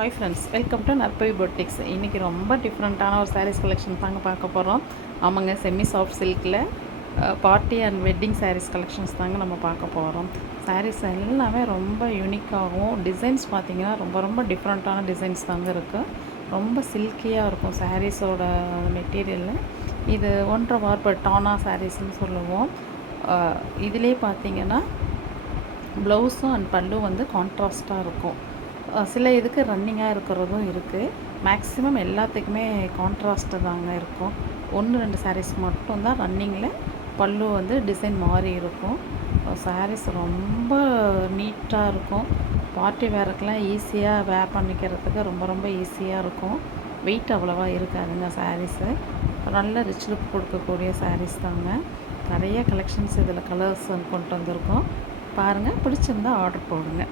Hi friends, welcome to Narpavi boutiques. இன்றைக்கி ரொம்ப டிஃப்ரெண்ட்டான ஒரு சாரீஸ் கலெக்ஷன் தாங்க பார்க்க போகிறோம். ஆமாங்க, செமி சாஃப்ட் சில்கில் party and wedding sarees collections தாங்க நம்ம பார்க்க போகிறோம். சாரீஸ் எல்லாமே ரொம்ப யூனிக்காகவும், டிசைன்ஸ் பார்த்திங்கன்னா ரொம்ப ரொம்ப டிஃப்ரெண்ட்டான டிசைன்ஸ் தாங்க இருக்குது. ரொம்ப சில்கியாக இருக்கும் சாரீஸோட மெட்டீரியலில். இது 1.5 வார்ப்பு டானா சாரீஸ்ன்னு சொல்லுவோம். இதிலே பார்த்திங்கன்னா ப்ளவுஸும் அண்ட் பல்லும் வந்து கான்ட்ராஸ்ட்டாக இருக்கும். சில இதுக்கு ரன்னிங்காக இருக்கிறதும் இருக்குது. மேக்ஸிமம் எல்லாத்துக்குமே கான்ட்ராஸ்ட்டு தாங்க இருக்கும். 1-2 சாரீஸ் மட்டும்தான் ரன்னிங்கில் பல்லு வந்து டிசைன் மாறி இருக்கும். சாரீஸ் ரொம்ப நீட்டாக இருக்கும். பார்ட்டி வேருக்கெலாம் ஈஸியாக வேர் பண்ணிக்கிறதுக்கு ரொம்ப ரொம்ப ஈஸியாக இருக்கும். வெயிட் அவ்வளோவா இருக்காதுங்க சாரீஸு. நல்ல ரிச் லுக் கொடுக்கக்கூடிய சாரீஸ் தாங்க. நிறைய கலெக்ஷன்ஸ் இதில் கலர்ஸ் கொண்டு வந்திருக்கோம். பாருங்கள், பிடிச்சிருந்தா ஆர்டர் போடுங்க.